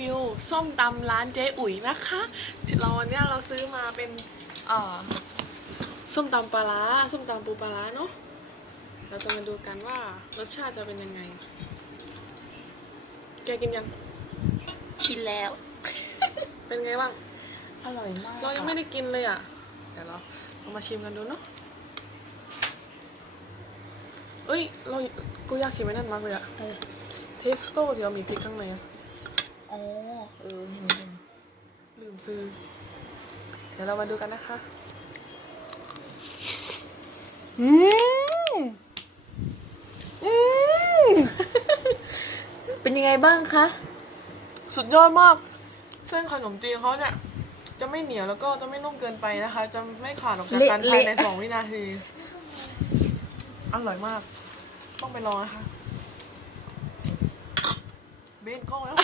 วิวส้มตำร้านเจ๊อุ๋ยนะคะเราวันเนี้ยเราซื้อมาเป็นเอ่อส้มตำปลาร้าส้มตำปูปลาร้าเนาะเราจะมาดูกันว่ารสชาติจะเป็นยังไง แกกินยัง กินแล้ว เป็นไงบ้าง อร่อยมาก เรายังไม่ได้กินเลยอะ เดี๋ยวเราเรามาชิมกันดูเนาะเอ้ย เรา กูอยากชิมไอ้นั่นมากเลยอะเออเทสโต้ที่เรามีพริกข้างในอะ อ๋อเออเห็นเห็น ลืม ซื้อ เดี๋ยวเรามาดูกันนะคะ อืมอืมเป็นยังไงบ้างคะ สุดยอดมาก เส้นขนมจีนเขาเนี่ย จะไม่เหนียวแล้วก็จะไม่นุ่มเกินไปนะคะ จะไม่ขาดออกจากกันภายในสองวินาที อร่อยมาก ต้องไปลองนะคะ เบนกล้องแล้ว